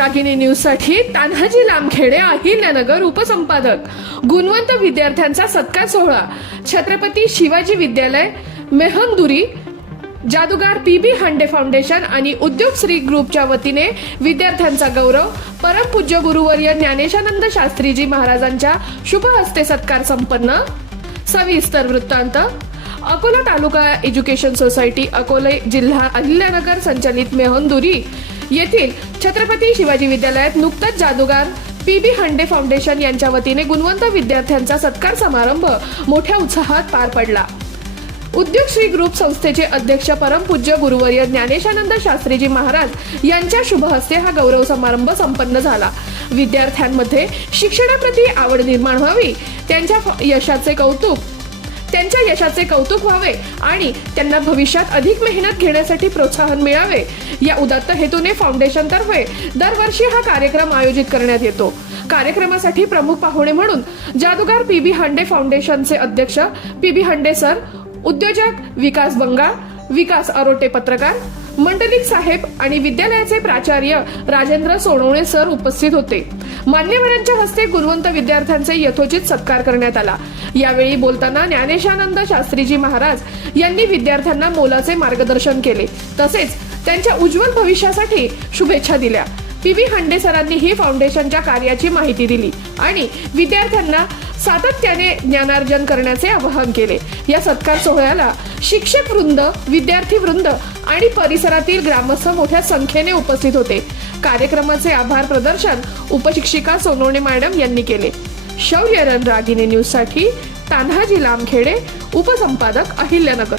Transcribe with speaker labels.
Speaker 1: रागिनी न्यूजसाठी तान्हाजी लामखेडे अहिल्यानगर उपसंपादक. गुणवंत विद्यार्थ्यांचा सत्कार सोहळा. छत्रपती शिवाजी विद्यालय मेहंदुरी जादूगार पी बी हांडे फाउंडेशन आणि उद्योग श्री ग्रुपच्या वतीने विद्यार्थ्यांचा गौरव परमपूज्य गुरुवर्य ज्ञानेशानंद शास्त्रीजी महाराजांच्या शुभ हस्ते सत्कार संपन्न. सविस्तर वृत्तांत. अकोला तालुका एज्युकेशन सोसायटी अकोले जिल्हा अहिल्यानगर संचालित मेहंदुरी येथील छत्रपती शिवाजी विद्यालयात नुकताच जादूगार पी बी हंडे फाउंडेशन यांच्या वतीने गुणवंत विद्यार्थ्यांचा सत्कार समारंभ मोठ्या उत्साहात पार पडला. उद्योग श्री ग्रुप संस्थेचे अध्यक्ष परमपूज्य गुरुवर्य ज्ञानेशानंद शास्त्रीजी महाराज यांच्या शुभ हस्ते हा गौरव समारंभ संपन्न झाला. विद्यार्थ्यांमध्ये शिक्षणाप्रती आवड निर्माण व्हावी त्यांच्या यशाचे कौतुक त्यांच्या यशाचे कौतुक व्हावे आणि त्यांना भविष्यात अधिक मेहनत घेण्यासाठी प्रोत्साहन मिळावे. या उदात्त हेतूने फाउंडेशनतर्फे दरवर्षी हा कार्यक्रम आयोजित करण्यात येतो. कार्यक्रमासाठी प्रमुख पाहुणे म्हणून जादूगार पी बी हंडे फाउंडेशनचे अध्यक्ष पी बी हंडे सर उद्योजक विकास बंगाळ विकास अरोटे पत्रकार मंडलिक साहेब आणि विद्यालयाचे प्राचार्य राजेंद्र सोनवणे सर उपस्थित होते. मान्यवरांच्या हस्ते गुणवंत विद्यार्थ्यांचे यथोचित सत्कार करण्यात आला. यावेळी बोलताना ज्ञानेशानंद शास्त्रीजी महाराज यांनी विद्यार्थ्यांना मोलाचे मार्गदर्शन केले. तसेच त्यांच्या उज्ज्वल भविष्यासाठी शुभेच्छा दिल्या. पी व्ही हांडे सरांनी ही फाउंडेशनच्या कार्याची माहिती दिली आणि विद्यार्थ्यांना सातत्याने ज्ञानार्जन करण्याचे आवाहन केले. या सत्कार सोहळ्याला शिक्षक वृंद विद्यार्थी वृंद आणि परिसरातील ग्रामस्थ मोठ्या संख्येने उपस्थित होते. कार्यक्रमाचे आभार प्रदर्शन उपशिक्षिका सोनवणे मॅडम यांनी केले. शौर्य रण रागिनी न्यूजसाठी तान्हाजी लामखेडे उपसंपादक अहिल्यानगर.